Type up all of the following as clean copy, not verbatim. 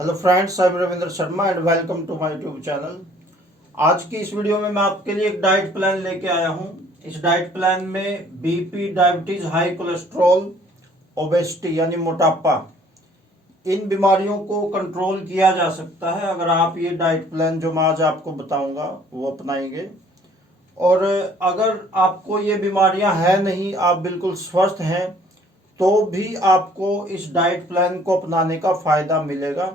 Hello friends, I am Ravindra Sharma and welcome to my YouTube channel. आज की इस video में मैं आपके लिए एक डाइट प्लान लेके आया हूं। इस डाइट प्लान में BP, diabetes, high cholesterol, obesity यानी मोटापा, इन बीमारियों को कंट्रोल किया जा सकता है अगर आप ये डाइट प्लान जो मैं आज आपको बताऊंगा वो अपनाएंगे। और अगर आपको ये बीमारियां है नहीं, आप बिल्कुल स्वस्थ हैं, तो भी आपको इस डाइट प्लान को अपनाने का फ़ायदा मिलेगा।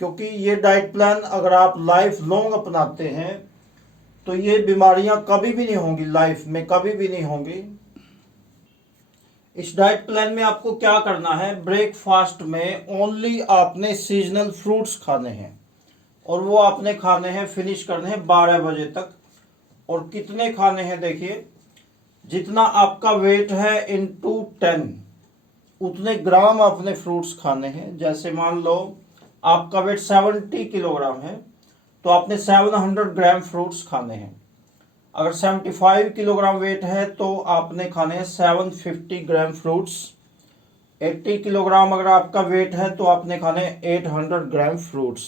क्योंकि ये डाइट प्लान अगर आप लाइफ लॉन्ग अपनाते हैं तो ये बीमारियां कभी भी नहीं होंगी, लाइफ में कभी भी नहीं होंगी। इस डाइट प्लान में आपको क्या करना है, ब्रेकफास्ट में ओनली आपने सीजनल फ्रूट्स खाने हैं और वो आपने खाने हैं, फिनिश करने हैं 12 बजे तक। और कितने खाने हैं देखिए, जितना आपका वेट है इंटू 10 उतने ग्राम आपने फ्रूट्स खाने हैं। जैसे मान लो आपका वेट 70 किलोग्राम है तो आपने 700 ग्राम फ्रूट्स खाने हैं। अगर 75 किलोग्राम वेट है तो आपने खाने हैं 750 ग्राम फ्रूट्स। 80 किलोग्राम अगर आपका वेट है तो आपने खाने हैं 800 ग्राम फ्रूट्स।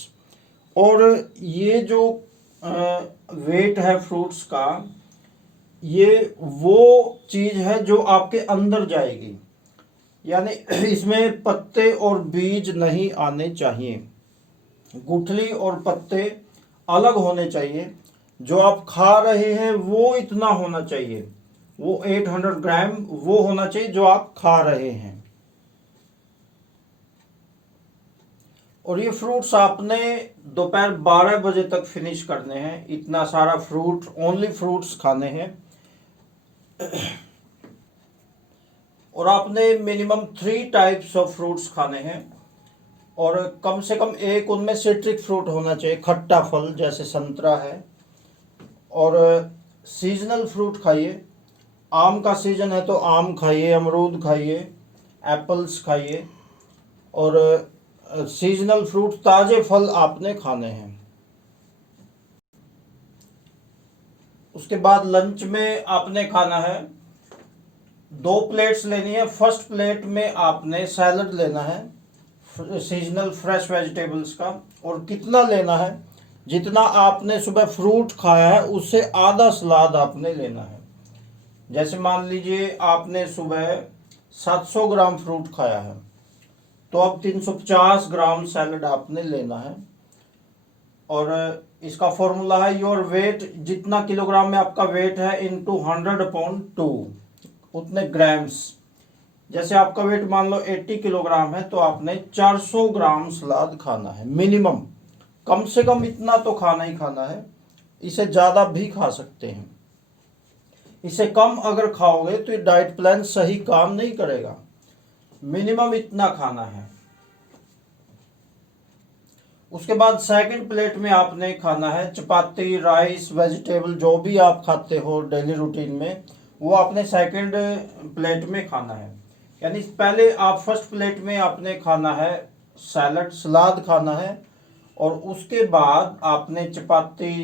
और ये जो वेट है फ्रूट्स का, ये वो चीज़ है जो आपके अंदर जाएगी, यानी इसमें पत्ते और बीज नहीं आने चाहिए। गुठली और पत्ते अलग होने चाहिए। जो आप खा रहे हैं वो इतना होना चाहिए, वो 800 ग्राम वो होना चाहिए जो आप खा रहे हैं। और ये फ्रूट्स आपने दोपहर 12 बजे तक फिनिश करने हैं। इतना सारा फ्रूट, ओनली फ्रूट्स खाने हैं। और आपने मिनिमम 3 टाइप्स ऑफ फ्रूट्स खाने हैं और कम से कम एक उनमें सिट्रिक फ्रूट होना चाहिए, खट्टा फल जैसे संतरा है। और सीजनल फ्रूट खाइए, आम का सीजन है तो आम खाइए, अमरूद खाइए, एप्पल्स खाइए। और सीजनल फ्रूट, ताज़े फल आपने खाने हैं। उसके बाद लंच में आपने खाना है, 2 प्लेट्स लेनी है। फर्स्ट प्लेट में आपने सैलड लेना है, सीजनल फ्रेश वेजिटेबल्स का। और कितना लेना है, जितना आपने सुबह फ्रूट खाया है उससे आधा सलाद आपने लेना है। जैसे मान लीजिए आपने सुबह 700 ग्राम फ्रूट खाया है तो अब 350 ग्राम सैलड आपने लेना है। और इसका फॉर्मूला है योर वेट, जितना किलोग्राम में आपका वेट है इंटू 100/2 उतने ग्राम्स। जैसे आपका वेट मान लो 80 किलोग्राम है तो आपने 400 ग्राम सलाद खाना है मिनिमम। कम से कम इतना तो खाना ही खाना है, इसे ज़्यादा भी खा सकते हैं। इसे कम अगर खाओगे तो ये डाइट प्लान सही काम नहीं करेगा। मिनिमम इतना खाना है। उसके बाद सेकंड प्लेट में आपने खाना है चपाती, राइस, वेजिटेबल, जो भी आप खाते हो डेली रूटीन में, वो आपने सेकंड प्लेट में खाना है। यानी पहले आप फर्स्ट प्लेट में आपने खाना है सैलड, सलाद खाना है। और उसके बाद आपने चपाती,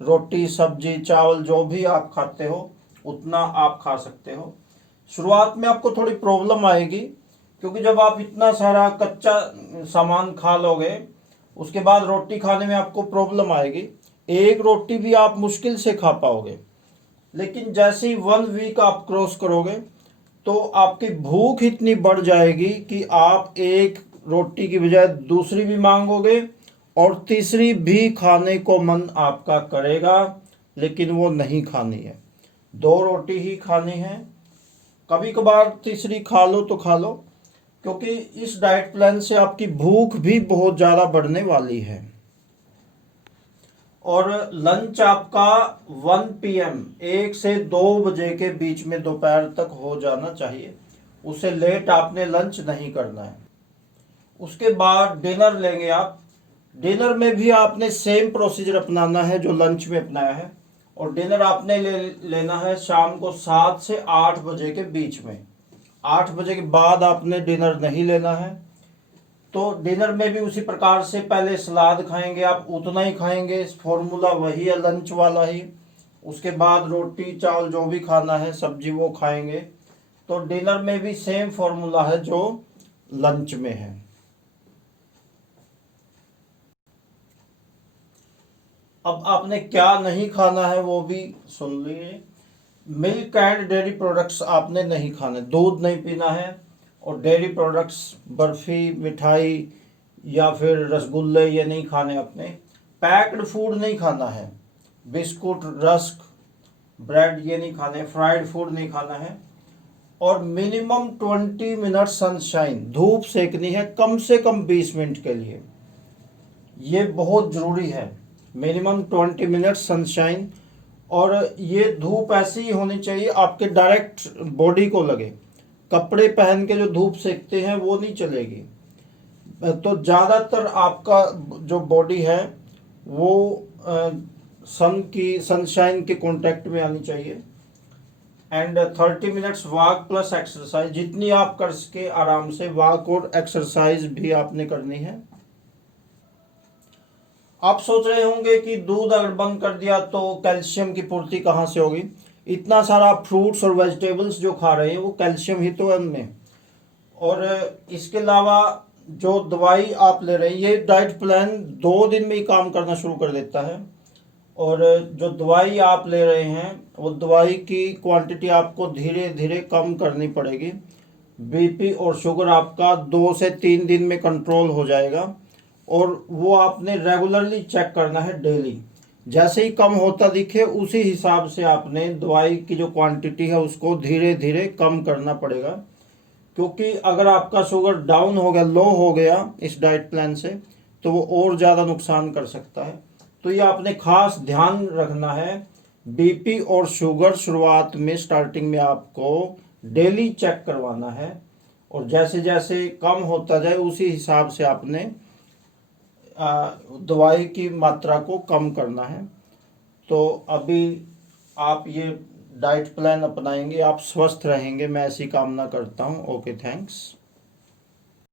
रोटी, सब्जी, चावल, जो भी आप खाते हो उतना आप खा सकते हो। शुरुआत में आपको थोड़ी प्रॉब्लम आएगी क्योंकि जब आप इतना सारा कच्चा सामान खा लोगे उसके बाद रोटी खाने में आपको प्रॉब्लम आएगी। एक रोटी भी आप मुश्किल से खा पाओगे। लेकिन जैसे ही 1 वीक आप क्रॉस करोगे तो आपकी भूख इतनी बढ़ जाएगी कि आप एक रोटी की बजाय दूसरी भी मांगोगे और तीसरी भी खाने को मन आपका करेगा, लेकिन वो नहीं खानी है। 2 रोटी ही खानी है। कभी कभार तीसरी खा लो तो खा लो, क्योंकि इस डाइट प्लान से आपकी भूख भी बहुत ज़्यादा बढ़ने वाली है। और लंच आपका 1 PM 1 से 2 बजे के बीच में दोपहर तक हो जाना चाहिए। उससे लेट आपने लंच नहीं करना है। उसके बाद डिनर लेंगे आप। डिनर में भी आपने सेम प्रोसीजर अपनाना है जो लंच में अपनाया है। और डिनर आपने लेना है शाम को 7 से 8 बजे के बीच में। 8 बजे के बाद आपने डिनर नहीं लेना है। तो डिनर में भी उसी प्रकार से पहले सलाद खाएंगे, आप उतना ही खाएंगे, फॉर्मूला वही है लंच वाला ही। उसके बाद रोटी, चावल, जो भी खाना है, सब्जी, वो खाएंगे। तो डिनर में भी सेम फॉर्मूला है जो लंच में है। अब आपने क्या नहीं खाना है वो भी सुन लिए। मिल्क एंड डेयरी प्रोडक्ट्स आपने नहीं खाने, दूध नहीं पीना है, और डेयरी प्रोडक्ट्स बर्फ़ी, मिठाई या फिर रसगुल्ले ये नहीं खाने अपने। पैक्ड फूड नहीं खाना है, बिस्कुट, रस्क, ब्रेड ये नहीं खाने, फ्राइड फूड नहीं खाना है। और मिनिमम 20 मिनट सनशाइन, धूप सेकनी है कम से कम 20 मिनट के लिए, ये बहुत ज़रूरी है। मिनिमम 20 मिनट सनशाइन, और ये धूप ऐसी ही होनी चाहिए आपके डायरेक्ट बॉडी को लगे। कपड़े पहन के जो धूप सेकते हैं वो नहीं चलेगी। तो ज़्यादातर आपका जो बॉडी है वो सनशाइन के कांटेक्ट में आनी चाहिए। And 30 minutes walk plus exercise, जितनी आप कर सके आराम से वॉक और एक्सरसाइज भी आपने करनी है। आप सोच रहे होंगे कि दूध अगर बंद कर दिया तो कैल्शियम की पूर्ति कहाँ से होगी। इतना सारा फ्रूट्स और वेजिटेबल्स जो खा रहे हैं वो कैल्शियम ही तो है उनमें। और इसके अलावा जो दवाई आप ले रहे हैं, ये डाइट प्लान 2 दिन में ही काम करना शुरू कर देता है। और जो दवाई आप ले रहे हैं वो दवाई की क्वांटिटी आपको धीरे धीरे कम करनी पड़ेगी। बीपी और शुगर आपका 2 से 3 दिन में कंट्रोल हो जाएगा, और वो आपने रेगुलरली चेक करना है डेली। जैसे ही कम होता दिखे उसी हिसाब से आपने दवाई की जो क्वांटिटी है उसको धीरे धीरे कम करना पड़ेगा। क्योंकि अगर आपका शुगर डाउन हो गया, लो हो गया इस डाइट प्लान से, तो वो और ज़्यादा नुकसान कर सकता है। तो ये आपने खास ध्यान रखना है। बीपी और शुगर शुरुआत में, स्टार्टिंग में आपको डेली चेक करवाना है, और जैसे जैसे कम होता जाए उसी हिसाब से आपने दवाई की मात्रा को कम करना है। तो अभी आप ये डाइट प्लान अपनाएंगे, आप स्वस्थ रहेंगे, मैं ऐसी कामना करता हूँ। Okay, thanks.